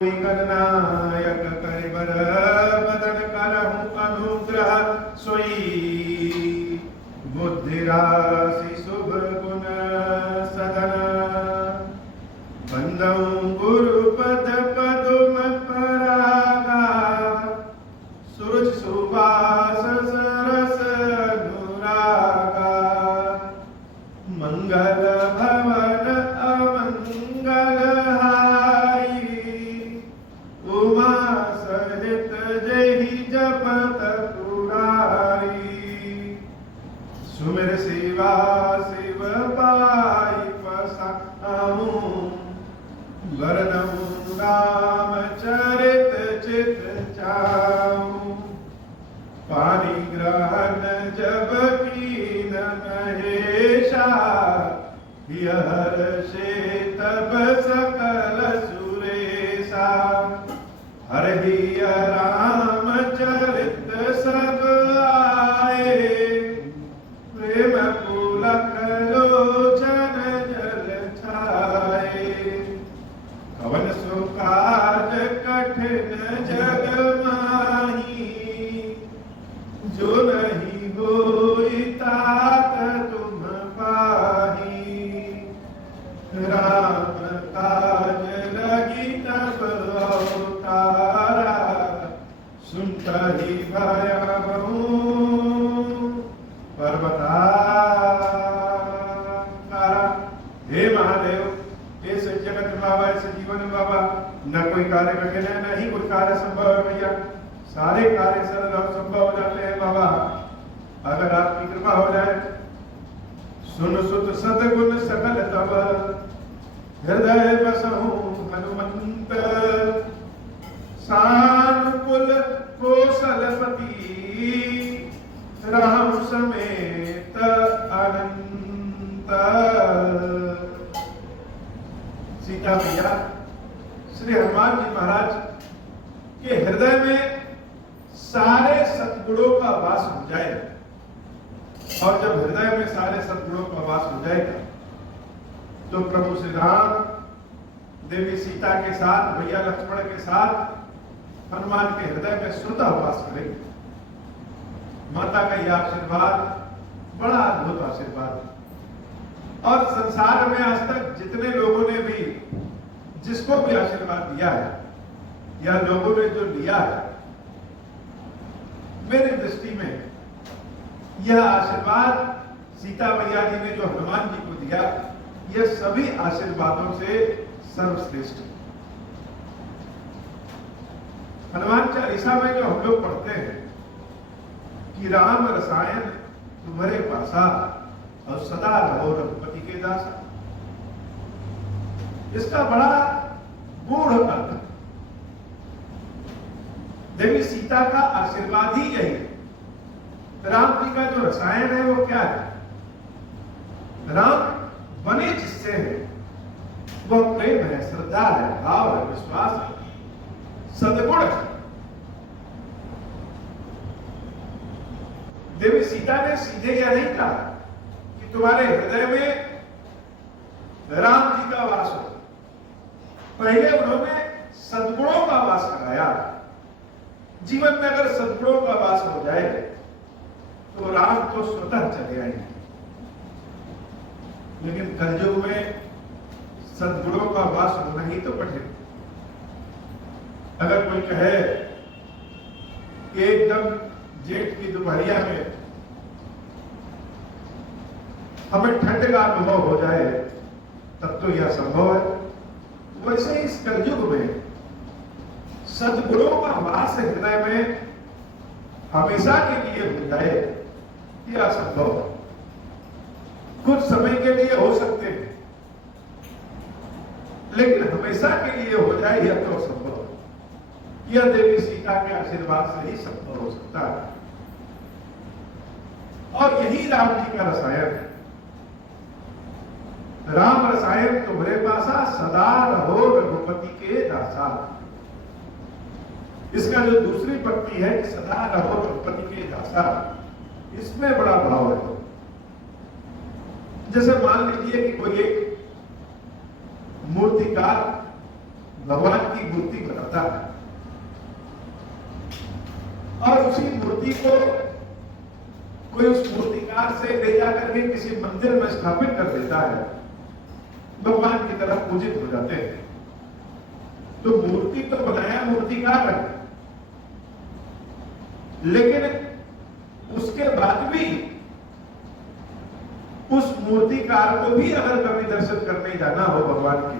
गणनायक करिबर बदन करहु अनुग्रह सोई बुद्धि राशि शुभ गुण सदन बंदऊ गुरु पद पदुम परागा सूरज सुबास सरस अनुरागा मंगल भवन अमंगल उमा सहित जहि जपत पुरारी सुमिर शिवा शिव पाई पसाऊं वरनऊं राम चरित चित चाऊं पानी ग्रहण जब कीन महेशा यहर से तब सकल सुरेशा हरि राम चरित सब आए प्रेम पुलक लोचन जल छाए कवन सो काज कठिन जग माही जो नहीं होई तात तुम पाही राम काज लगी तब अवतारा सुनता ही भयावहु पर्वतारा। हे महादेव इस जगत बाबा इस जीवन बाबा न कोई कार्य कठिन है न ही कोई कार्य संभव है भैया सारे कार्य सरल और संभव हो जाते हैं बाबा अगर आपकी कृपा हो जाए। सुन सुत सदगुण सकल तब हृदय बसहु हनुमंत सानुकुल कौशलपति राम समेत अनंत। सीता मैया श्री हनुमान जी महाराज के हृदय में सारे सद्गुणों का वास हो जाए और जब हृदय में सारे सद्गुणों का वास हो जाएगा तो प्रभु श्री राम देवी सीता के साथ भैया लक्ष्मण के साथ हनुमान के हृदय में स्वतः वास करेंगे। माता का यह आशीर्वाद बड़ा अद्भुत आशीर्वाद है और संसार में आज तक जितने लोगों ने भी जिसको भी आशीर्वाद दिया है या लोगों ने जो लिया है मेरी दृष्टि में यह आशीर्वाद सीता मैया जी ने जो हनुमान जी को दिया यह सभी आशीर्वादों से सर्वश्रेष्ठ है। हनुमान चालीसा में जो हम लोग पढ़ते हैं कि राम रसायन तुम्हारे पासा और सदा रहो रघुपति के दासा इसका बड़ा गूढ़ अर्थ है। देवी सीता का आशीर्वाद ही यही है। राम जी का जो रसायन है वो क्या है? राम बने जिससे है वह प्रेम है श्रद्धा है भाव है विश्वास है सद्गुण है। देवी सीता ने सीधे यह नहीं कहा कि तुम्हारे हृदय में राम जी का वास हो। पहले उन्होंने सद्गुणों का वास कराया। जीवन में अगर सद्गुणों का वास हो जाए तो राम तो स्वतः चले आएंगे लेकिन कलयुग में सद्गुणों का वास होना ही तो कठिन। अगर कोई कहे कि एकदम जेठ की दोपहरिया में हमें ठंड का अनुभव हो जाए तब तो यह संभव है। वैसे इस कलयुग में सद्गुणों का वास हृदय में हमेशा के लिए हो जाए यह असंभव है। कुछ समय के लिए हो सकते हैं लेकिन हमेशा के लिए हो जाए यह तो असंभव है। यह देवी सीता के आशीर्वाद से ही संभव हो सकता है और यही राम जी का रसायन है। राम रसायन तुम्हारे पासा सदा रहो रघुपति के दासा। इसका जो दूसरी पंक्ति है सदा रहो रघुपति के दासा इसमें बड़ा भाव है। जैसे मान लीजिए कि कोई एक मूर्तिकार भगवान की मूर्ति बना करता है और उसी मूर्ति को कोई उस मूर्तिकार से ले जाकर के किसी मंदिर में स्थापित कर देता है, भगवान की तरफ पूजित हो जाते हैं। तो मूर्ति तो बनाया मूर्तिकार है, लेकिन उसके बाद भी उस मूर्तिकार को भी अगर कभी दर्शन करने जाना हो भगवान के,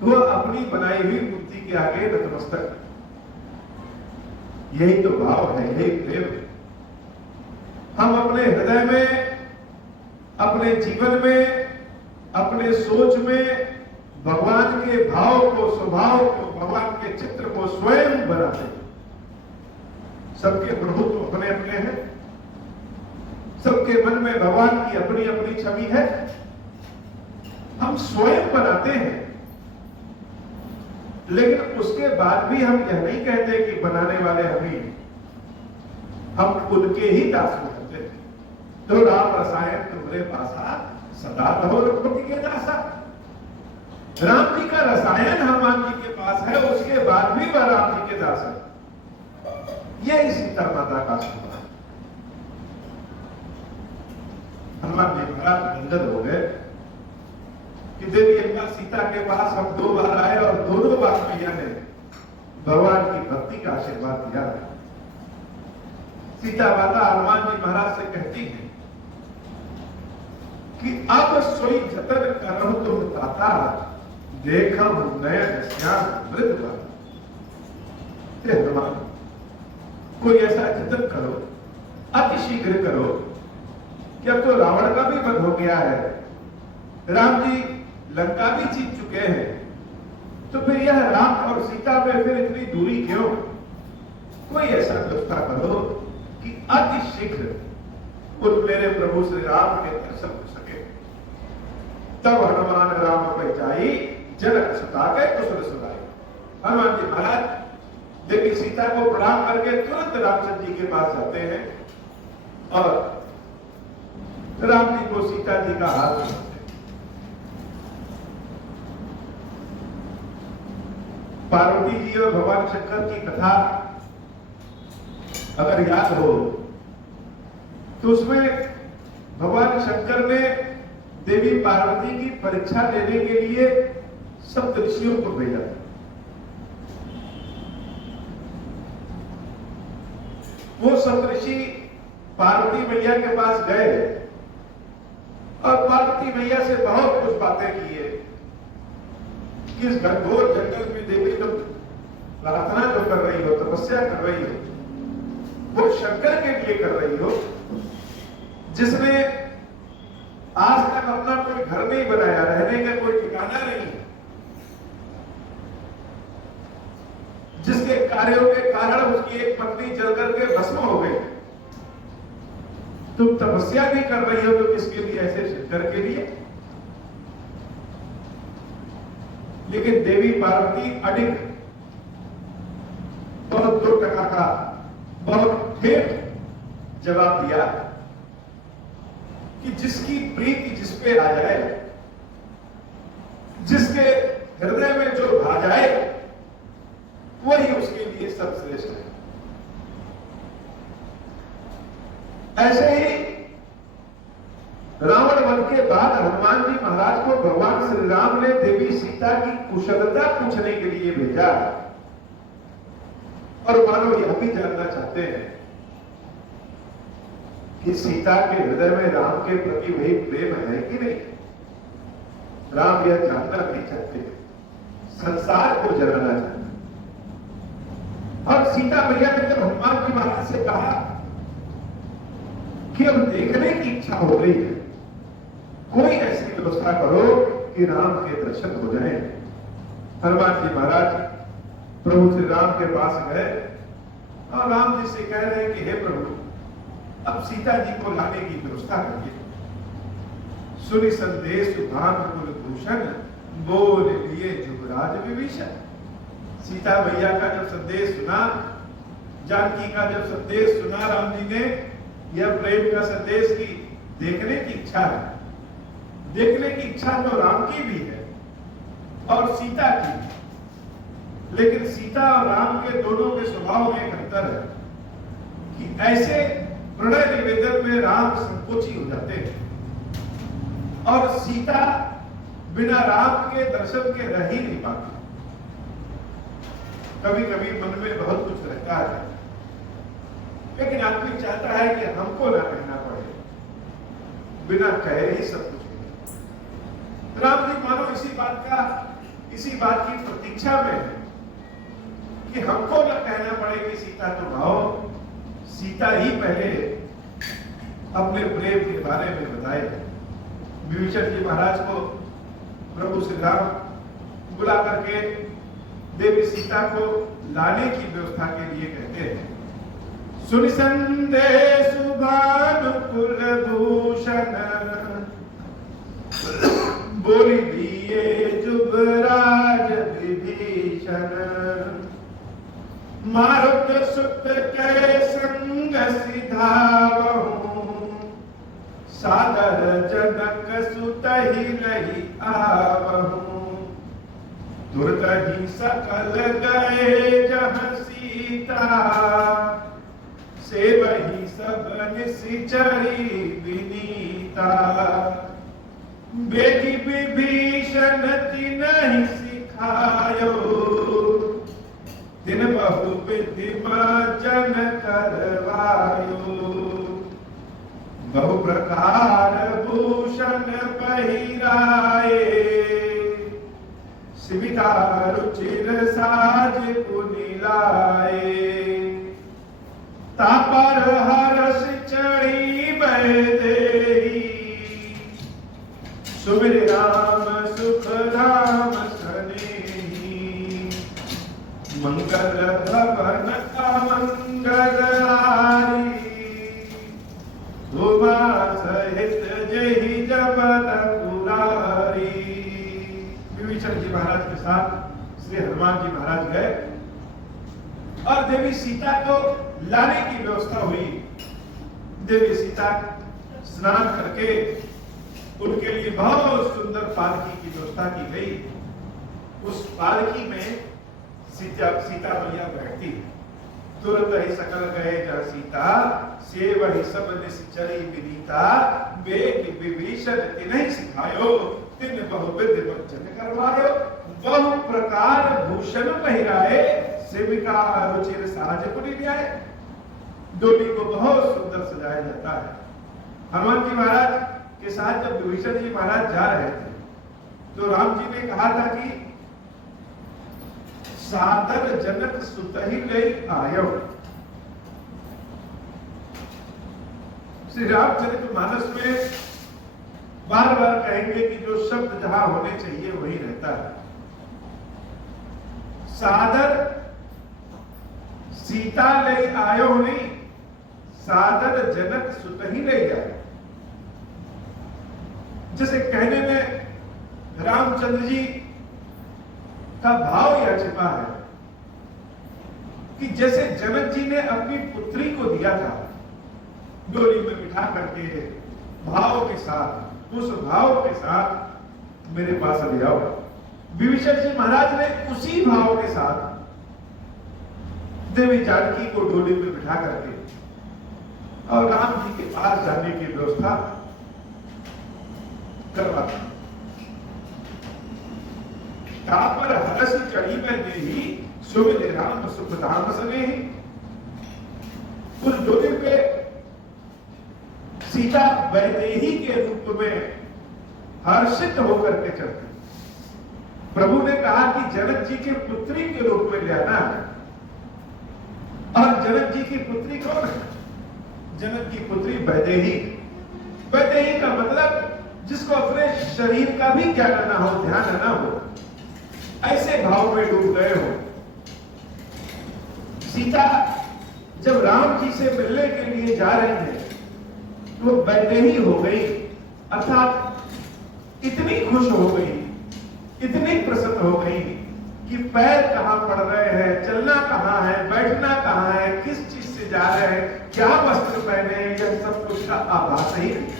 तो अपनी बनाई हुई मूर्ति के आगे नतमस्तक। यही तो भाव है, यही प्रेम है। हम अपने हृदय में, अपने जीवन में, अपने सोच में भगवान के भाव को, स्वभाव को, भगवान के चित्र को स्वयं बनाते हैं। सबके प्रभु तो अपने अपने हैं, सबके मन में भगवान की अपनी अपनी छवि है। हम स्वयं बनाते हैं, लेकिन उसके बाद भी हम यह नहीं कहते कि बनाने वाले हम ही, हम उनके ही दास होते हैं। तो राम रसायन तुम्हारे पासा सदा रहो रघुपति के दासा। राम जी का रसायन हनुमान जी के पास है, उसके बाद भी वह राम जी के दास है। यही सीता माता का स्वभाव है। हनुमान जी महाराज गंगद हो गए कि देवी अम्मा सीता के पास हम 2 बार आए और दोनों बार मैया ने भगवान की भक्ति का आशीर्वाद दिया। सीता माता हनुमान जी महाराज से कहती है कि अब सोई जतन करो तुम ताता, देखा नयन श्याम मृत पर। हनुमान, कोई ऐसा जतन करो, अति शीघ्र करो कि अब तो रावण का भी वध हो गया है, राम जी लंका भी जीत चुके हैं, तो फिर यह राम और सीता में फिर इतनी दूरी क्यों? कोई ऐसा व्यवस्था करो कि अति शीघ्र उन मेरे प्रभु श्री राम के दर्शन हो सके। तब हनुमान राम पर जाई, जनक सुता के कुशल सुनाई। हनुमान जी महाराज देवी सीता को प्रणाम करके तुरंत रामचंद्र जी के पास जाते हैं और राम जी को सीता जी का हाथ जोड़ते हैं। पार्वती जी और भगवान शंकर की कथा अगर याद हो तो उसमें भगवान शंकर ने देवी पार्वती की परीक्षा लेने के लिए सप्तऋषियों को भेजा। वो सप्तऋषि पार्वती मैया के पास गए और पार्वती मैया से बहुत कुछ बातें की है कि इस घनघोर जंगल में देवी तुम प्रार्थना जो कर रही हो, तपस्या कर रही हो, वो शंकर के लिए कर रही हो, जिसने आज तक अपना कोई घर नहीं बनाया, रहने का कोई ठिकाना नहीं, जिसके कार्यों के कारण उसकी एक पत्नी जल करके भस्म हो गई। तुम तपस्या भी कर रही हो तो किसके लिए? ऐसे शंकर के लिए। लेकिन देवी पार्वती अडिग, बहुत 2 टका का, बहुत ठेठ जवाब दिया कि जिसकी प्रीति जिस पे आ जाए, जिसके हृदय में जो भा जाए, वही उसके लिए सर्वश्रेष्ठ है। ऐसे ही रावण वध के बाद हनुमान जी महाराज को भगवान श्री राम ने देवी सीता की कुशलता पूछने के लिए भेजा और मानो यह भी जानना चाहते हैं कि सीता के हृदय में राम के प्रति वही प्रेम है कि नहीं। राम यह जानना नहीं चाहते, संसार को जलाना चाहते। और सीता मैया ने जब हनुमान जी महाराज से कहा कि अब देखने की इच्छा हो रही है, कोई ऐसी व्यवस्था करो कि राम के दर्शन हो जाए। हनुमान जी महाराज प्रभु श्री राम के पास गए और राम जी से कह रहे हैं कि हे प्रभु, अब सीता जी को लाने की व्यवस्था करिए। सुनि संदेश भानु कुलभूषण, बोल लिए जुगराज विभीषण। सीता मैया का जब संदेश सुना, जानकी का जब संदेश सुना, राम जी ने यह प्रेम का संदेश की देखने की इच्छा है। देखने की इच्छा तो राम की भी है और सीता की। लेकिन सीता और राम के दोनों के स्वभाव में एक अंतर है कि ऐसे प्रणय निवेदन में राम संकोची हो जाते हैं और सीता बिना राम के दर्शन के रह ही नहीं पाती। कभी कभी मन में बहुत कुछ रहता है, लेकिन आदमी चाहता है कि हमको ना कहना पड़े, बिना कहे ही सब कुछ है। राम जी मानो इसी बात की प्रतीक्षा में है कि हमको ना कहना पड़े कि सीता तुम आओ। सीता ही पहले अपने प्रेम के बारे में बताए। विभीषण जी महाराज को प्रभु श्री राम बुला करके देवी सीता को लाने की व्यवस्था के लिए कहते हैं। सुनि संदेश भानुकुल भूषण, बोली दिए जुबराज विभीषण। मारुत सुत के संग सिधावहु, सादर जनक सुत ही लही आवहु। तुरत ही सकल गए जहाँ सीता, से वही सब निश्चरी विनीता। बेटी विभीषण तिन्हि सिखायो, दिन बहु विधि मार्जन करवायो। बहु प्रकार भूषण पहिराए, सिविता रुचिर साज कुनिलाए। तापर हर्ष चढ़ी बैदेही, सुमिर राम सुख राम सनेही। मंगल भवन अमंगल हारी, उमा सहित जहि जबत कुलारी। विभीषण जी महाराज के साथ श्री हनुमान जी महाराज गए और देवी सीता को लाने की व्यवस्था हुई। देवी सीता स्नान करके उनके लिए बहुत सुंदर पालकी की व्यवस्था की गई। उस पालकी में सीता मैया बैठती। तुरंत ही सकल गए जहाँ सीता, से वही सब निश्चरी विनीता। बेटी विभीषण तिन्हि सिखायो, तिन बहुविध वचन करवायो। बहु प्रकार भूषण पहिराए, सेविका रुचिर साज कुनिलाए। डोली को बहुत सुंदर सजाया जाता है। हनुमान जी महाराज के साथ जब विभीषण जी महाराज जा रहे थे तो राम जी ने कहा था कि सादर जनक सुत ही लई आयो। श्री रामचरितमानस में बार बार कहेंगे कि जो शब्द जहां होने चाहिए वही रहता है। सादर सीता ले आयो नहीं, सादर जनक सुत ही ले आयो। जैसे कहने में रामचंद्र जी का भाव यह छिपा है कि जैसे जनक जी ने अपनी पुत्री को दिया था डोली में बिठा करके, भाव के साथ, उस भाव के साथ मेरे पास ले आओ। विभीषण जी महाराज ने उसी भाव के साथ देवी जानकी को डोली में बिठा करके और राम जी के पास जाने की व्यवस्था करवाता। तापर हर्ष चढ़ी में देही, सुमिर राम सुख धाम सनेही। उस डोली पे सीता वैदेही के रूप में हर्षित होकर के चलती। प्रभु ने कहा कि जनक जी की पुत्री के रूप में ले आना है। और जनक जी की पुत्री कौन है? जनक की पुत्री वैदेही। वैदेही का मतलब जिसको अपने शरीर का भी ज्ञान ना हो, ध्यान ना हो, ऐसे भाव में डूब गए हो। सीता जब राम जी से मिलने के लिए जा रही थे तो वैदेही हो गई, अर्थात इतनी खुश हो गई, इतनी प्रसन्न हो गई कि पैर कहां पड़ रहे हैं, चलना कहां है, बैठना कहां है, किस चीज से जा रहे हैं, क्या वस्त्र पहने, यह सब कुछ का आभास ही नहीं।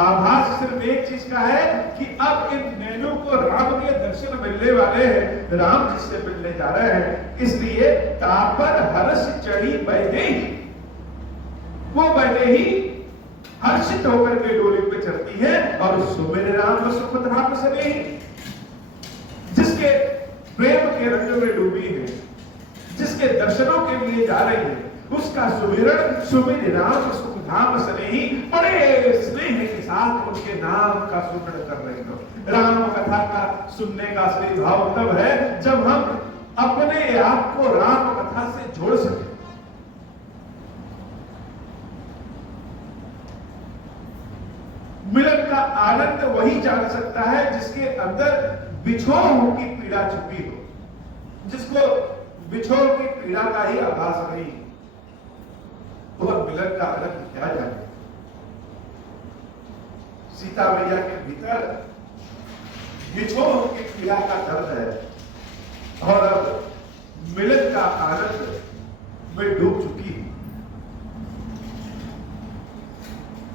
आभास सिर्फ एक चीज का है कि अब इन नैनों को राम के दर्शन मिलने वाले हैं, राम जिससे मिलने जा रहे हैं, इसलिए तापर हर्ष चढ़ी बहने ही, वो बहने ही हर्षित होकर के डोली पे चढ़ती है और सुमिर राम सुख धाम सने, जिसके प्रेम के रंग में डूबी है, जिसके दर्शनों के लिए जा रही है, उसका सुमिरन सुमिर राम सुख धाम सने ही, बड़े स्नेह के साथ उनके नाम का सुमिरन कर रहे हो। राम कथा का सुनने का असली भाव तब है जब हम अपने आप को राम कथा से जोड़ सके। मिलन का आनंद वही जान सकता है जिसके अंदर बिछोह की पीड़ा छुपी हो, जिसको बिछोह की पीड़ा का ही आभास नहीं, वह मिलन का आनंद क्या जाने। सीता मैया के भीतर बिछोह की पीड़ा का दर्द है और अब मिलन का आनंद में डूब चुकी है।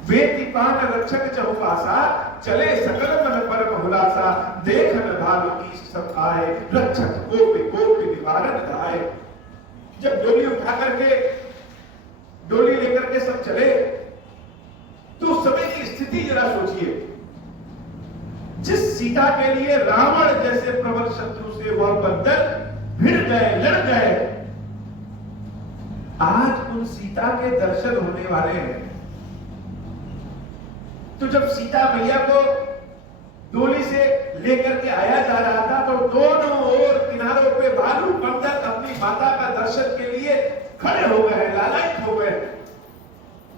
बेदीपान रक्षक चहुपासा, चले सकल मन पर बहुलासा, देखन भालू की सब आए, रक्षक कोपि निवारण गाए। जब डोली उठा करके, डोली लेकर के सब चले, तो उस समय की स्थिति जरा सोचिए। जिस सीता के लिए रावण जैसे प्रबल शत्रु से वह बंदर भिड़ गए, लड़ गए, आज उन सीता के दर्शन होने वाले हैं। तो जब सीता मैया को डोली से लेकर के आया जा रहा था, तो दोनों ओर किनारों पे भालू बंदर अपनी माता का दर्शन के लिए खड़े हो गए, लालायित हो गए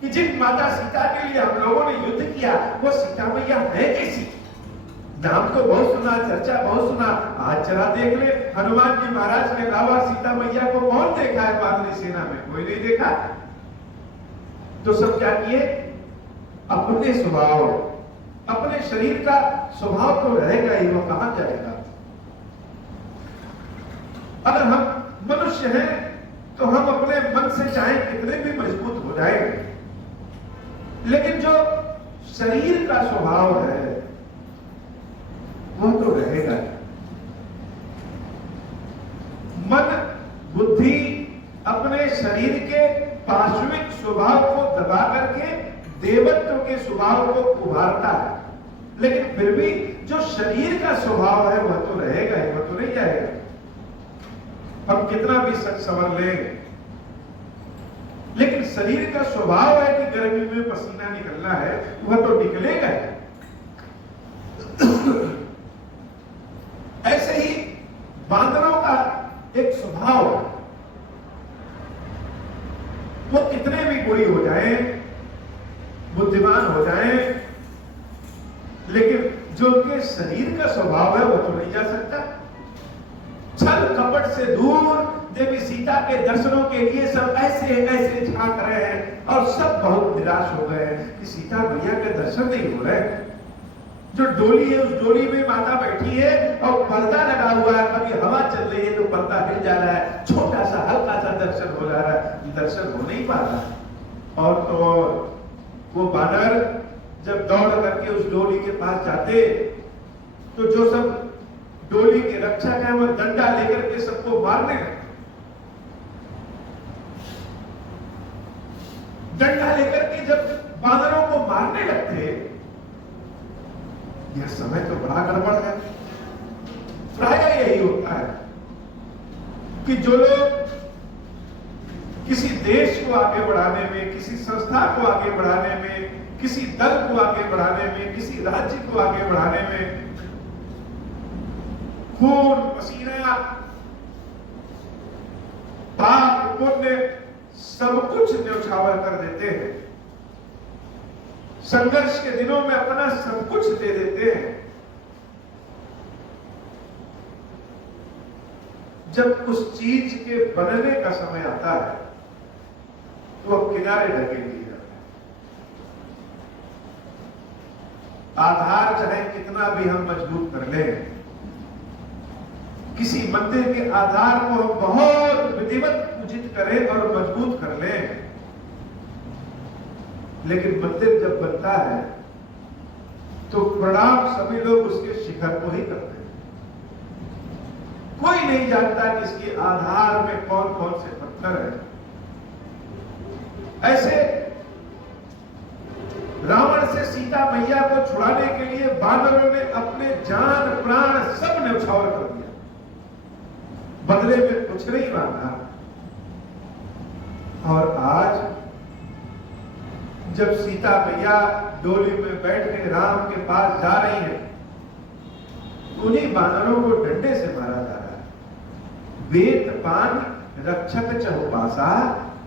कि जिन माता सीता के लिए हम लोगों ने युद्ध किया, वो सीता मैया है कैसी। नाम तो बहुत सुना, चर्चा बहुत सुना, आज जरा देख ले, हनुमान जी महाराज के अलावा सीता मैया को कौन देखा है वानरी सेना में? कोई नहीं देखा। तो सब क्या किए, अपने स्वभाव, अपने शरीर का स्वभाव तो रहेगा ही, वो कहां जाएगा। अगर हम मनुष्य हैं तो हम अपने मन से चाहे कितने भी मजबूत हो जाएंगे, लेकिन जो शरीर का स्वभाव है वो तो रहेगा। मन बुद्धि अपने शरीर के पार्श्विक स्वभाव को दबा करके देवत्व के स्वभाव को उभारता है, लेकिन फिर भी जो शरीर का स्वभाव है वह तो रहेगा ही, वह तो नहीं जाएगा। हम कितना भी सच संवर लें, लेकिन शरीर का स्वभाव है कि गर्मी में पसीना निकलना है, वह तो निकलेगा ही। ऐसे ही बांदरों का एक स्वभाव है, वो कितने भी गुणी हो जाएं, बुद्धिमान हो जाएं, लेकिन जो उनके शरीर का स्वभाव है वो तो नहीं जा सकता। छल कपट से दूर देवी सीता के दर्शनों के लिए सब ऐसे ऐसे झांक रहे हैं और सब बहुत निराश हो गए कि सीता मैया के दर्शन नहीं हो रहे। जो डोली है, उस डोली में माता बैठी है और पर्दा लगा हुआ है, कभी हवा चल रही है तो पर्दा हिल जा रहा है, छोटा सा हल्का सा दर्शन हो जा रहा है, दर्शन हो नहीं पा रहा। और तो वो बानर जब दौड़ करके उस डोली के पास जाते, तो जो सब डोली के रक्षक है वो डंडा लेकर के सबको मारने लगते। डंडा लेकर के जब बानरों को मारने लगते, यह समय तो बड़ा गड़बड़ है। प्राय यही होता है कि जो लोग किसी देश को आगे बढ़ाने में, किसी संस्था को आगे बढ़ाने में, किसी दल को आगे बढ़ाने में, किसी राज्य को आगे बढ़ाने में खून पसीना पाप पुण्य सब कुछ न्यौछावर कर देते हैं, संघर्ष के दिनों में अपना सब कुछ दे देते हैं, जब उस चीज के बनने का समय आता है तो अब किनारे ढके लिए जाते हैं। आधार चाहे कितना भी हम मजबूत कर लें, किसी मंदिर के आधार को हम बहुत विधिवत पूजित करें और मजबूत कर लें, लेकिन मंदिर जब बनता है तो प्रणाम सभी लोग उसके शिखर को ही करते हैं। कोई नहीं जानता कि इसके आधार में कौन कौन से पत्थर है। ऐसे रावण से सीता मैया को छुड़ाने के लिए बानरों ने अपने जान प्राण सब न्यौछावर कर दिया, बदले में कुछ नहीं मांगा। और आज जब सीता मैया डोली में बैठ के राम के पास जा रही है, उन्हीं बानरों को डंडे से मारा जा रहा है। वेद पान रक्षक चहुपासा,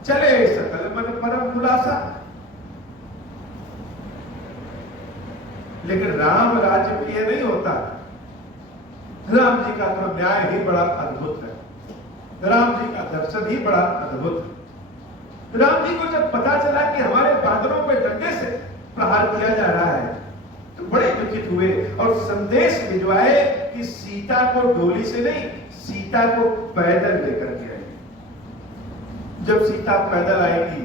चले सकल मन परम खुलासा। लेकिन राम राज्य में यह नहीं होता। राम जी का तो न्याय ही बड़ा अद्भुत है, राम जी का दर्शन ही बड़ा अद्भुत है। राम जी को जब पता चला कि हमारे बादलों पे डंडे से प्रहार किया जा रहा है, तो बड़े दुखित हुए और संदेश भिजवाए कि सीता को डोली से नहीं, सीता को पैदल लेकर के आएगी। जब सीता पैदल आएगी,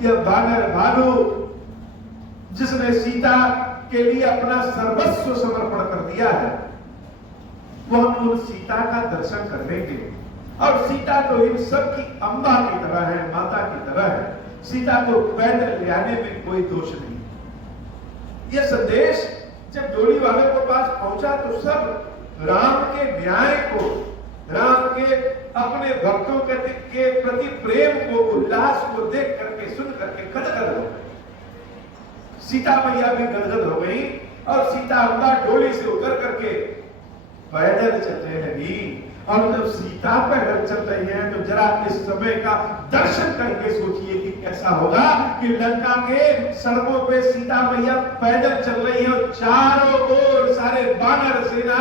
यह बानर भालू जिसने सीता के लिए अपना सर्वस्व समर्पण कर दिया है, वह उन सीता का दर्शन करने के लिए, और सीता तो इन सब की अम्बा की तरह है, माता की तरह है, सीता को पैदल ले आने में कोई दोष नहीं। यह संदेश जब डोली वालों के पास पहुंचा तो सब राम के न्याय को, राम के अपने भक्तों के प्रति प्रेम को, उल्लास को देख करके, सुन करके गदगद हो गए। सीता मैया भी गदगद हो गई और सीता अम्बा डोली से उतर करके पैदल चलने लगी। और जब सीता पैदल चल रही है तो जरा इस समय का दर्शन करके सोचिए कि कैसा होगा कि लंका के सड़कों पे सीता मैया पैदल चल रही है और चारों ओर सारे वानर सेना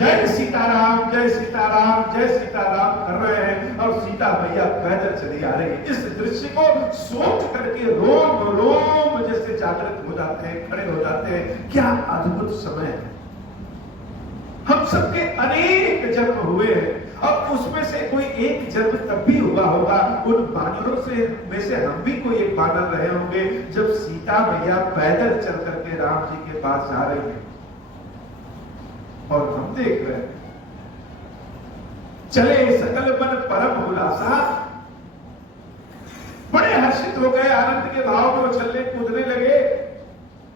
जय सीताराम जय सीताराम जय सीताराम कर रहे हैं और सीता मैया पैदल चली आ रही है। इस दृश्य को सोच करके रोम रोम जैसे जागृत हो जाते हैं, खड़े हो जाते हैं। क्या अद्भुत समय है। हम सबके अनेक जन्म हुए हैं और उसमें से कोई एक जन्म तब भी हुआ होगा, उन बानरों से में से हम भी कोई एक बानर रहे होंगे जब सीता मैया पैदल चल करके राम जी के पास जा रही है और हम देख रहे हैं। चले सकल मन परम हुलासा, बड़े हर्षित हो गए, आनंद के भाव में उछलने कूदने लगे।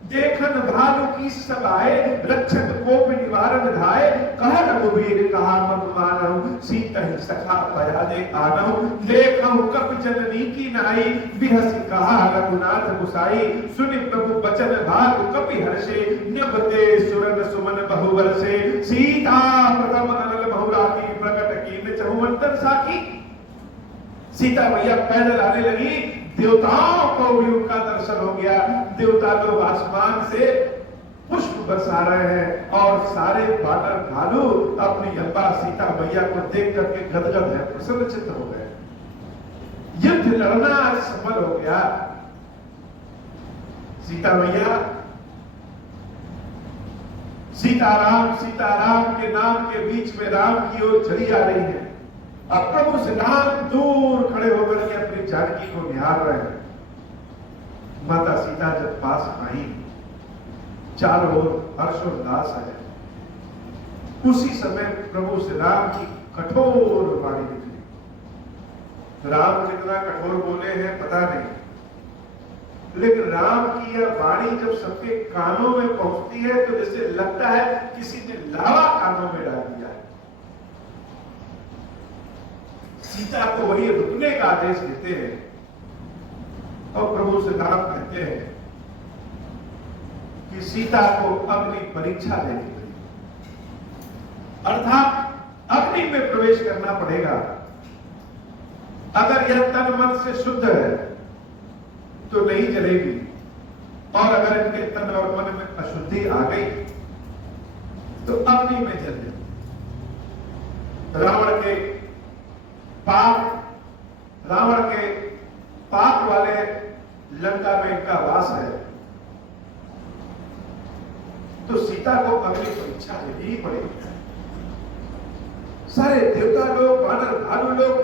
देखन भालू की सब आए, रक्षक कोप निवारण धाए, कह रघुवीर कहा मम मानहु, सीता ही सखा पया दे आनहु, देखहु कपि जननी की नाई, बिहसी कहा रघुनाथ गुसाई, सुनि प्रभु बचन भालु कपि हर्षे, निभते सुरन सुमन बहुवर्षे, सीता प्रथम अनल बहुराती, प्रकट कीन चहुमंतर साखी। सीता मैया पैदल आने लगी, देवताओं को भी उनका दर्शन हो गया। देवता लोग आसमान से पुष्प बरसा रहे हैं और सारे बानर भालू अपनी अम्बा सीता मैया को देख करके गदगद है, प्रसन्नचित्त हो गए। युद्ध लड़ना सफल हो गया। सीता मैया सीताराम के नाम के बीच में राम की ओर चली आ रही है। अब प्रभु श्री राम दूर खड़े होकर के अपनी जानकी को निहार रहे हैं। माता सीता जब पास आई, चारों ओर हर्षोल्लास है। उसी समय प्रभु श्री राम की कठोर वाणी निकली। राम कितना कठोर बोले हैं पता नहीं, लेकिन राम की यह वाणी जब सबके कानों में पहुंचती है तो जैसे लगता है किसी ने लावा कानों में डाल दिया है। सीता को वही रुकने का आदेश देते हैं और प्रभु से राम कहते हैं कि सीता को अग्नि परीक्षा देनी पड़ेगी, अर्थात अग्नि में प्रवेश करना पड़ेगा। अगर यह तन मन से शुद्ध है तो नहीं जलेगी, और अगर इनके तन और मन में अशुद्धि आ गई तो अग्नि में जल जाएगी। रावण के पाप वाले लंका में इनका वास है, तो सीता को अग्नि परीक्षा देनी ही पड़ेगी। सारे देवता लोग, वानर भालू लोग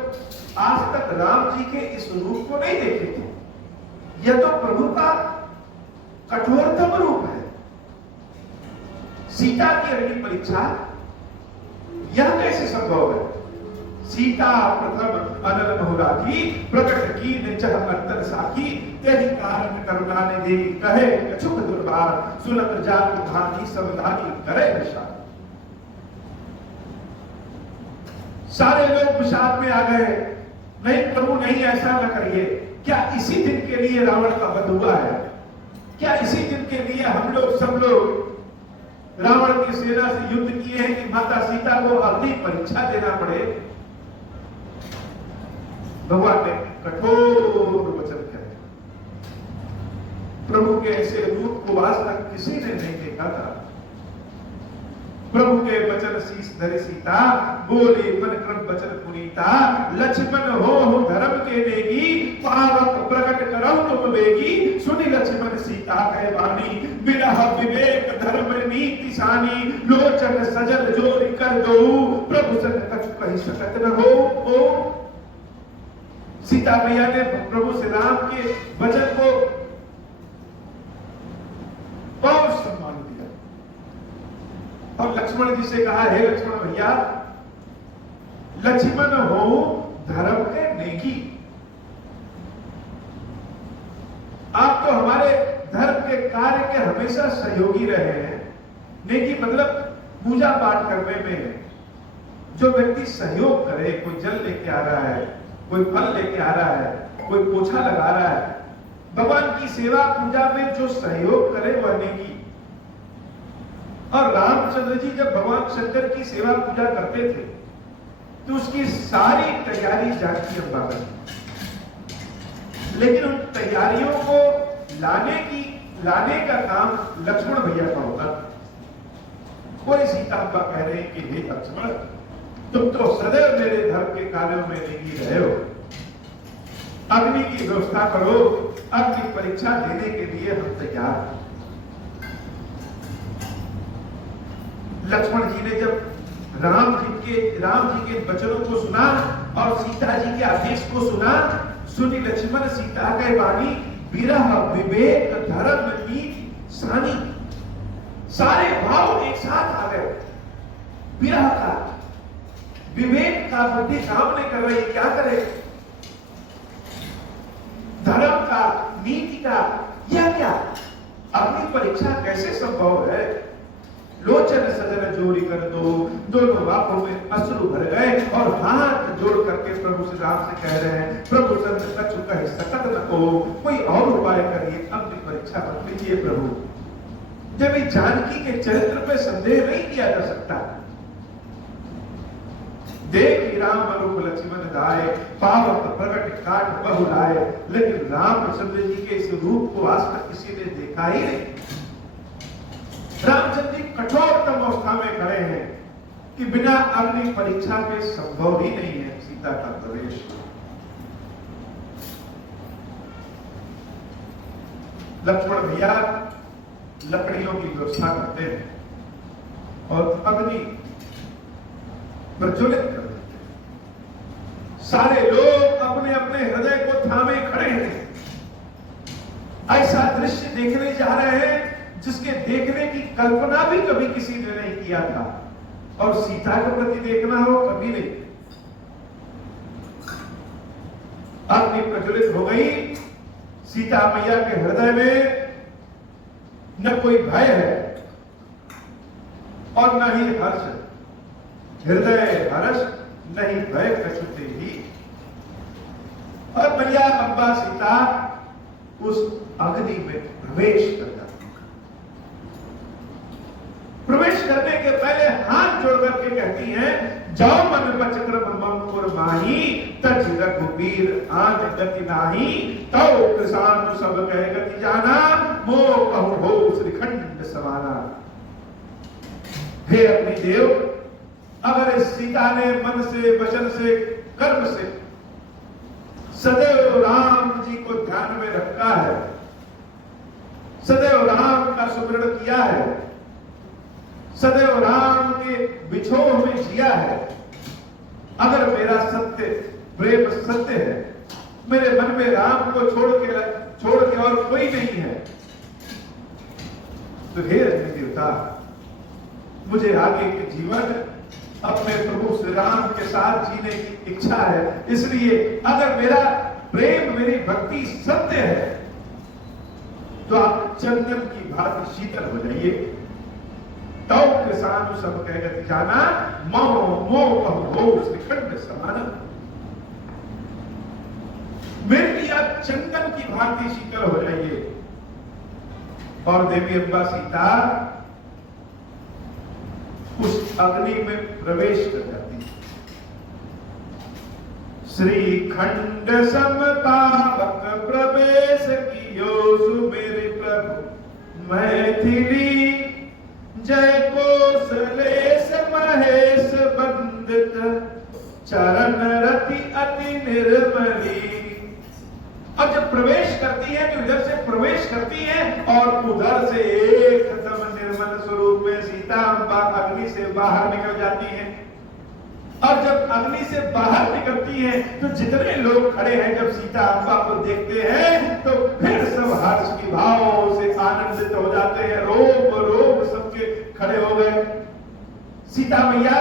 आज तक राम जी के इस रूप को नहीं देखे थे। यह तो प्रभु का कठोरतम रूप है, सीता की अग्नि परीक्षा, यह कैसे संभव है? सीता प्रथम अनल बहुरागी प्रकट की निचह अंतर साखी, तेरी कारण करुणा ने दे कहे कछुक दुर्बार, सुनत जात भानी सावधानी करे विषाद। सारे लोग विषाद में आ गए, नहीं प्रभु नहीं ऐसा न करिए। क्या इसी दिन के लिए रावण का वध हुआ है? क्या इसी दिन के लिए हम लोग सब लोग रावण की सेना से युद्ध किए हैं कि माता सीता को अग्नि परीक्षा देना पड़े? भगवान ने कठोर वचन कहे। प्रभु के ऐसे रूप को आज तक किसी ने नहीं देखा था। प्रभु के वचन शीस धरि सीता, बोले मन क्रम वचन पुनीता, लक्ष्मण हो धर्म के नेगी, पावक प्रकट करौ तुम बेगी, सुनि लक्ष्मण सीता कहे वाणी, विरह विवेक धर्म नीति सानी, लोचन सजल जोरि कर दो, प्रभु सन कछु कहि सकत न हो। सीता मैया ने प्रभु श्री राम के वचन को बहुत सम्मान दिया और लक्ष्मण जी से कहा, हे लक्ष्मण भैया, लक्ष्मण हो धर्म के नेकी, आप तो हमारे धर्म के कार्य के हमेशा सहयोगी रहे हैं। नेकी मतलब पूजा पाठ करने में जो व्यक्ति सहयोग करे, कोई जल लेके आ रहा है, कोई फल लेके आ रहा है, कोई पोछा लगा रहा है, भगवान की सेवा पूजा में जो सहयोग करे वह नेकी। और रामचंद्र जी जब भगवान शंकर की सेवा पूजा करते थे तो उसकी सारी तैयारी जानकी अम्बा करती, लेकिन उन तैयारियों को लाने का काम लक्ष्मण भैया का होता। कोई सीता अम्बा कह रहे हैं कि हे लक्ष्मण, तुम तो सदैव मेरे धर्म के कार्यों में लगी रहे हो, अग्नि की व्यवस्था करो, अग्नि परीक्षा देने के लिए हम तैयार हैं। लक्ष्मण जी ने जब राम जी के वचनों को सुना और सीता जी के आदेश को सुना, सुनी लक्ष्मण सीता के वाणी, विरह विवेक धर्म नीति सानी, सारे भाव एक साथ आ गए। विरह का, विवेक का, बुद्धि काम नहीं कर रही, क्या करे? धर्म का, नीति का, यह क्या? अग्नि परीक्षा कैसे संभव है? लोचन सजन जोड़ी कर दो, दोनों आंखों में अश्रु भर गए और हाथ जोड़ करके प्रभु श्री राम से कह रहे हैं, प्रभु संत कछु कहि सकत न को, कोई और उपाय करिए, अग्नि परीक्षा मत लीजिए प्रभु। जब इस जानकी के चरित्र पे संदेह नहीं किया जा सकता। देख राम रूप लक्ष्मण दाए, पावक प्रकट काट बहु लाए, लेकिन रामचंद्र जी के इस रूप को आज तक किसी ने देखा ही नहीं। रामचंद्र जी कठोरतम अवस्था में खड़े हैं कि बिना अग्नि परीक्षा के संभव ही नहीं है सीता का प्रवेश। लक्ष्मण भैया लकड़ियों की व्यवस्था करते हैं और अग्नि प्रज्वलित कर देते हैं। सारे लोग अपने अपने हृदय को थामे खड़े हैं। ऐसा दृश्य देखने जा रहे हैं जिसके देखने की कल्पना भी कभी किसी ने नहीं किया था, और सीता के प्रति देखना हो कभी नहीं। अग्नि प्रज्वलित हो गई। सीता मैया के हृदय में न कोई भय है और न ही हर्ष। हृदय हर्ष नहीं भय कछुते ही। और मैया अम्बा सीता उस अग्नि में प्रवेश कर जाती। प्रवेश करने के पहले हाथ जोड़ करके कहती हैं, जाओ मन बचक्र ममपुर माही, तज रघुबीर आन गति नाही, तौ किसान सब कह गति जाना, मोह कहूं हो श्रीखंड समाना। हे अपनी देव, अगर इस सीता ने मन से, वचन से, कर्म से सदैव राम जी को ध्यान में रखा है, सदैव राम का सुमिरन किया है, सदैव राम के बिछोह में जिया है, अगर मेरा सत्य प्रेम सत्य है, मेरे मन में राम को छोड़ के और कोई नहीं है, तो हे अग्नि देवता, मुझे आगे के जीवन अपने प्रभु श्री राम के साथ जीने की इच्छा है। इसलिए अगर मेरा प्रेम, मेरी भक्ति सत्य है, तो आप चंदन की भांति शीतल हो जाइए। तौ किसान सब कह गति जाना, मोह मोह कहो श्रीखंड समान। मेरे लिए आप चंदन की भांति शीतल हो जाइए। और देवी अम्बा सीता उस अग्नि में प्रवेश कर जाती है। श्रीखंड सम पावक प्रवेश कियो सुमेर प्रभु मैथिली, जय कोसलेश महेश बंदित चरण रति अति निर्मली। और जब प्रवेश करती है तो इधर से प्रवेश करती है और उधर से एकदम निर्मल स्वरूप में सीता अम्बा अग्नि से बाहर निकल जाती है। और जब अग्नि से बाहर निकलती है तो जितने लोग खड़े हैं जब सीता अम्बा को देखते हैं तो फिर सब हर्ष की भाव से आनंदित हो जाते हैं। रोम रोम सबके खड़े हो गए। सीता मैया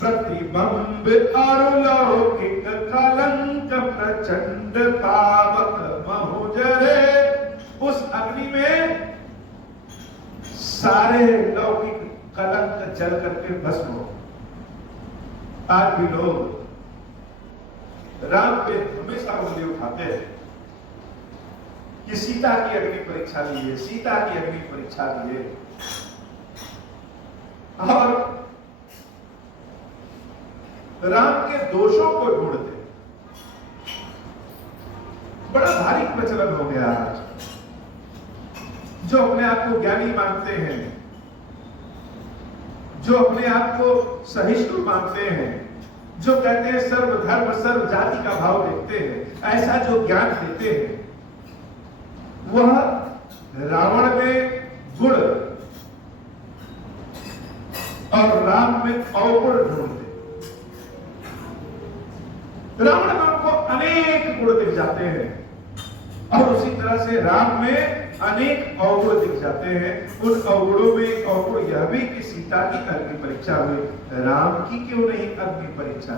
प्रतिबंब अरुलौकिक कलंक प्रचंड पावक महुजरे। उस अग्नि में सारे लौकिक कलंक जल करके भस्म हो। आज भी लोग राम पे हमेशा उंगली उठाते हैं कि सीता की अग्नि परीक्षा लिए, सीता की अग्नि परीक्षा लिए। और राम के दोषों को ढूंढते। बड़ा भारी प्रचलन हो गया आज। जो अपने आप को ज्ञानी मानते हैं, जो अपने आप को सहिष्णु मानते हैं, जो कहते हैं सर्व धर्म सर्व जाति का भाव देखते हैं, ऐसा जो ज्ञान देते हैं, वह रावण में गुण और राम में अवगुण ढूंढते। रावण में उनको अनेक गुण दिख जाते हैं और उसी तरह से राम में अनेक अवगुण दिख जाते हैं। उन अवगुणों में एक अवगुण यह भी कि सीता की अग्नि परीक्षा हुई, राम की क्यों नहीं अग्नि परीक्षा?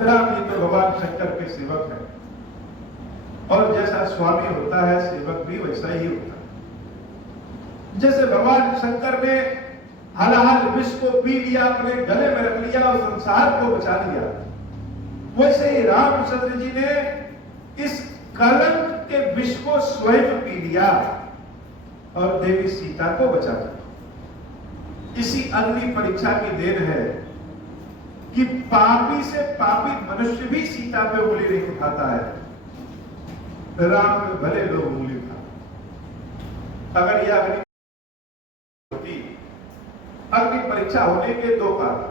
राम जी तो भगवान शंकर के सेवक हैं और जैसा स्वामी होता है सेवक भी वैसा ही होता है। जैसे भगवान शंकर ने हलाहल विष को पी लिया, अपने गले में रख लिया और संसार को बचा लिया, वैसे ही रामचंद्र जी ने इस कलंक के विष को स्वयं पी लिया और देवी सीता को बचा दिया। इसी अग्नि परीक्षा की देन है कि पापी से पापी मनुष्य भी सीता पे उंगली नहीं उठाता है। राम पे भले लोग उंगली उठाते। अगर यह अग्नि होती, अग्नि परीक्षा होने के दो कारण।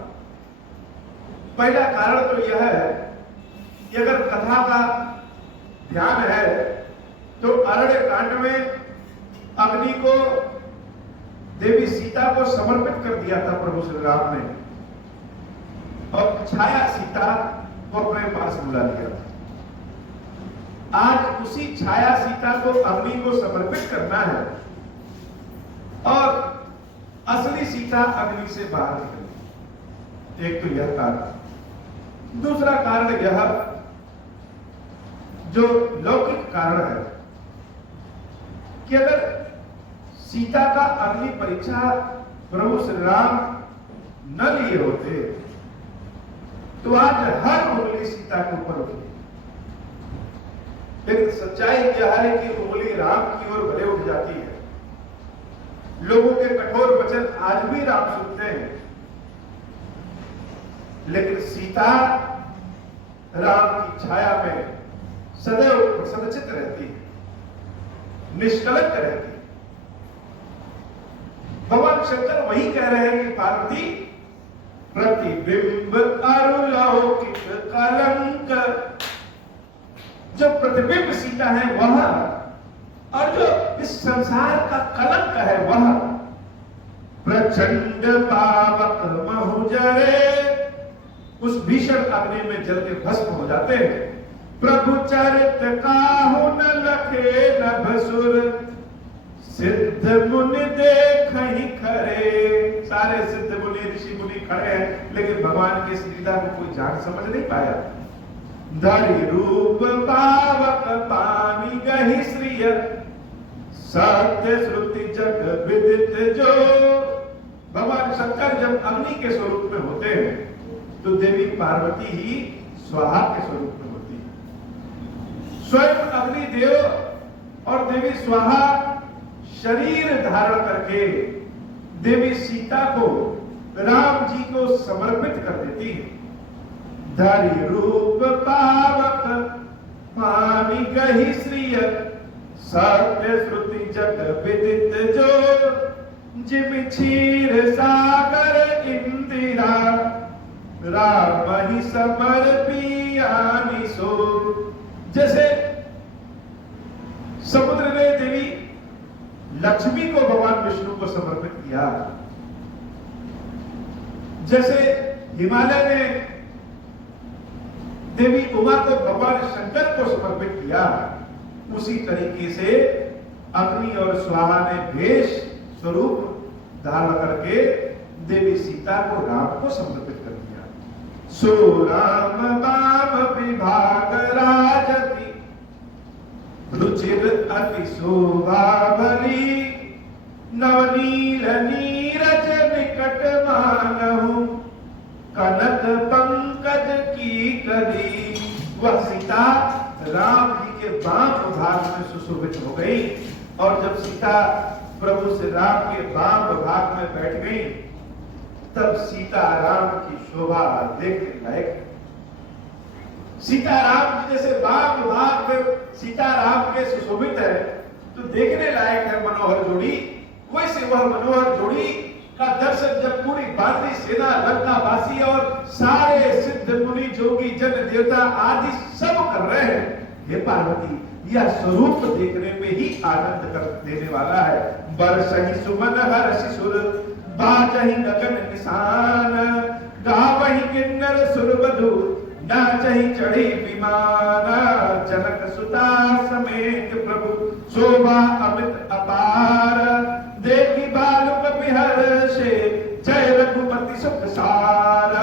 पहला कारण तो यह है कि अगर कथा का ध्यान है तो अरण्य कांड में अग्नि को देवी सीता को समर्पित कर दिया था प्रभु श्री राम ने और छाया सीता को अपने पास बुला लिया था। आज उसी छाया सीता को अग्नि को समर्पित करना है और असली सीता अग्नि से बाहर निकली। एक तो यह कारण। दूसरा कारण यह जो लौकिक कारण है कि अगर सीता का अग्नि परीक्षा प्रभु श्री राम न लिए होते तो आज हर उंगली सीता के ऊपर उठी। लेकिन सच्चाई यह है कि उंगली राम की ओर भले उठ जाती है। लोगों के कठोर वचन आज भी राम सुनते हैं, लेकिन सीता राम की छाया में सदैव प्रसन्नचित्त रहती है, निष्कलंक रहती है। भगवान शंकर वही कह रहे हैं कि पार्वती प्रतिबिंब अरुलौकिक कलंक, जो प्रतिबिंब सीता है वह और जो इस संसार का कलंक है वह प्रचंड पावक महुजरे, उस भीषण अग्नि में जल के भस्म हो जाते हैं। प्रभु चरित काहु न लखे नभसुर, सिद्ध मुनि देखहि खरे, सारे सिद्ध मुनि ऋषि मुनि खड़े हैं, लेकिन भगवान की इस लीला को कोई जान समझ नहीं पाया। धरि रूप पावक पानी गहि श्रिय, सत्य श्रुति जग विदित जो। भगवान शंकर जब अग्नि के स्वरूप में होते हैं तो देवी पार्वती ही स्वाहा के स्वरूप में होती है। स्वयं अग्निदेव और देवी स्वाहा शरीर धारण करके देवी सीता को राम जी को समर्पित कर देती है। धरि रूप पावक पानी गहि श्रिय, सत्य श्रुति जग विदित जो। जिम क्षीर सागर इंदिरा, राम ही समर्पियानि सो। जैसे समुद्र ने देवी लक्ष्मी को भगवान विष्णु को समर्पित किया, जैसे हिमालय ने देवी उमा को भगवान शंकर को समर्पित किया, उसी तरीके से अग्नि और स्वाहा ने भेष स्वरूप धारण करके देवी सीता को राम को समर्पित कर दिया। सो राम बाम विभाग राजति, रुचिर अति शोभा भरी। नवनील नीरज निकट मानहु, कनक पंकज की करी। वह सीता राम जी के बाम भाग में सुशोभित हो गई, और जब सीता प्रभु से राम के वाम भाग में बैठ गई, तब सीता राम की शोभा देखने लायक। सीता राम जी जैसे वाम भाग में सीता राम के सुशोभित है तो देखने लायक है मनोहर जोड़ी, वैसे वह मनोहर जोड़ी का दर्शन जब पूरी भारतीय सेना, लंकावासी और सारे सिद्ध मुनि जोगी जन देवता आदि सब कर रहे हैं, हे पार्वती यह स्वरूप देखने में ही आनंद कर देने वाला है। बरसहि सुमन हर्षि सुर, बाजहि गगन निशान। गावहि किन्नर सुरवधु, नाचहि चढ़ी विमान। जनक सुता समेत प्रभु, शोभा अमित अपार। देखि बालक बिहर्षे, जय रघुपति सुख सार।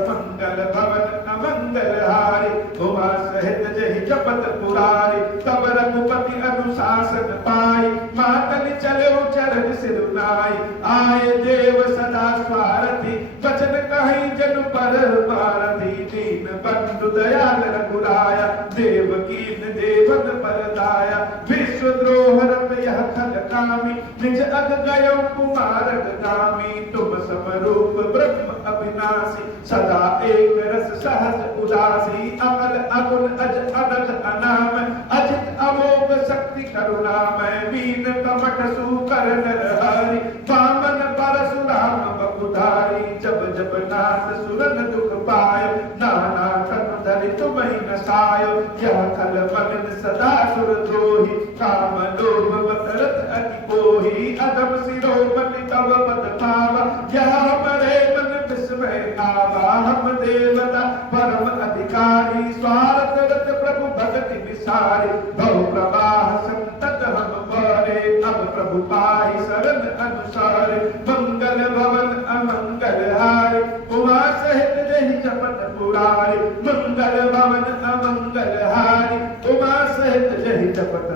मंगल भवन अमंगल हारी, उमा सहित जहि जपत पुरारी। तब रघुपति अनुशासन पाई, मातल चलो चरण सिरुनाई। आए देव सदा स्वारथी, वचन कहि जन पर पारथी। दीन बंधु दयाल रघुराया, देव कीन देवन पर दाया। विश्व द्रोह रत यह खल कामी, निज अग गयो कुमारक नामी। तुम समरूप ब्रह्म अविनाशी, सदा एक रस सहज उदासी। अकल अगुण अज अनज अनाम, अजित अमोघ शक्ति करुणामय। मीन कमठ सुकर नर हरि, वामन परशुराम बपुधारी। जब जब नाथ सुरन दुख पाय, नाना तन धरि तुम्हि नसायो। यह खल मलिन सदा सुर द्रोही, काम लोभ बतरत अति कोही। अधम शिरोमणि तव पद पावा, यह हमरे मन विस्मय आवा। हम देवता परम अधिकारी, स्वार्थ रत प्रभु भगति विसारी। बहु प्रवाह संतत हम बरे, अब प्रभु पाहि शरण अनुसारे। मंगल भवन अमंगल हारी, उमा सहित जहि जपत पुरारी। मंगल भवन अमंगल हारी, उमा सहित जहि जपत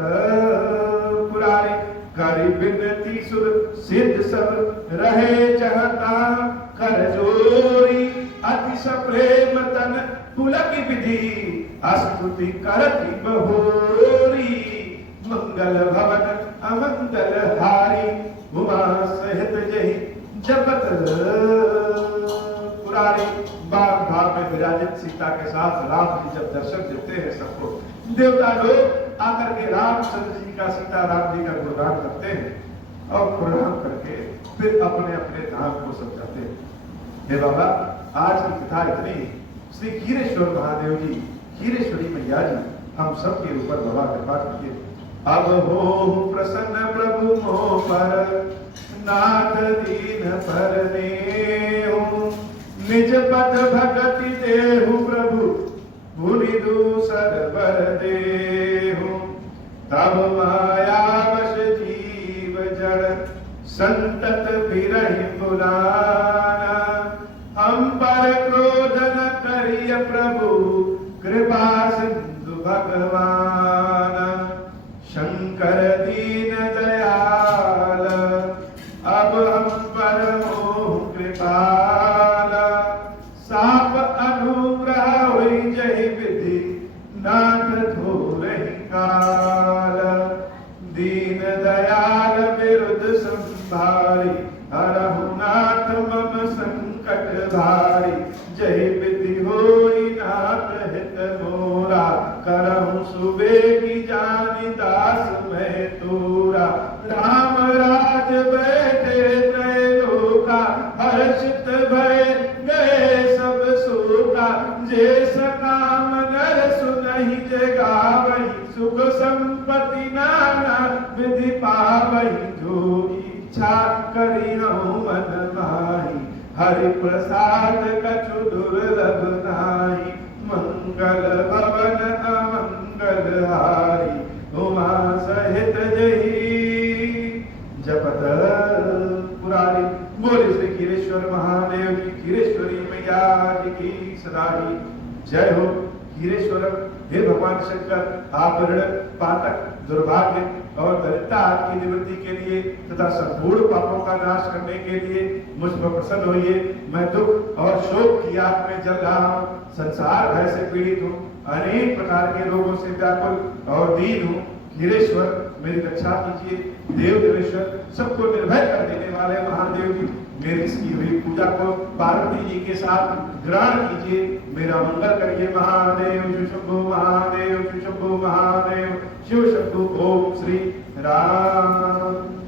पुरारी। करि बिनती सुर सिद्ध सब, रहे जहता कर जोरी। अतिश प्रेम तन पुलक विधि, स्तुति करति बहोरी। मंगल भवन अमंगल हारी, उमा सहित जहि जपत पुरारी। बाग भाग में विराजित सीता के साथ राम जी जब दर्शन देते हैं सबको, देवता लोग आकर के रामचंद्र जी का, सीता राम जी का गुणगान करते हैं और प्रणाम करके फिर अपने अपने धाम को समझाते हैं। हे बाबा, आज की कथा इतनी। श्री खीरेश्वर महादेव जी, खीरेश्वरी मैया जी हम सब के ऊपर बाबा कृपा कीजिए। अब हो प्रसन्न प्रभु मोह पर, नाथ दीन पर नेहु। निज पद भगति देहु प्रभु, भूलि दूसर बर देहु। तब माया वश जीव संतत बिरहि बुलाना, हम पर क्रोध न करिय प्रभु, कृपा सिंधु भगवान। शंकर दीन दयाल, अब हम पर हो कृपाल। साप अनुग्रह हुई जय विधि, नाथ धोरहि काल। दीन दयाल विरुद्ध संभारी, हरहु नाथ मम संकट भारी। जय विधि होई नाथ हित मोरा, करहु सुबेगी जानि दास मैं तोरा। राम राज बैठे त्रैलोका, हर्षित भय गए सब शोका। जे सकाम नर सुनहि जे गावहि, सुख संपत्ति नाना विधि पावहि। जो इच्छा करिहु मन माहि, हरि प्रसाद कछु दुर्लभ नाहि। मंगल भवन अमंगल हारी, उमा सहित जही जपत पुरारी। बोले श्री खीरेश्वर महादेव की, खीरेश्वरी मैया की सदा ही जय हो। खीरेश्वर हे भगवान शंकर, आप ऋण पातक दुर्भाग्य और दरिद्रता की निवृत्ति के लिए तथा संपूर्ण पापों का नाश करने के लिए मुझ पर प्रसन्न होइए। मैं दुख और शोक की आग में जल रहा हूँ, संसार भय से पीड़ित हूँ, अनेक प्रकार के रोगों से व्याकुल और दीन हूँ। खीरेश्वर मेरी रक्षा कीजिए। देव देवेश्वर, सबको निर्भय कर देने वाले महादेव जी, मेरी इसकी हुई पूजा को पार्वती जी के साथ ग्रहण कीजिए, मेरा मंगल करिए। महादेव शिव शंभो, महादेव शिव शंभो, महादेव शिव शंभो। ओम श्री राम।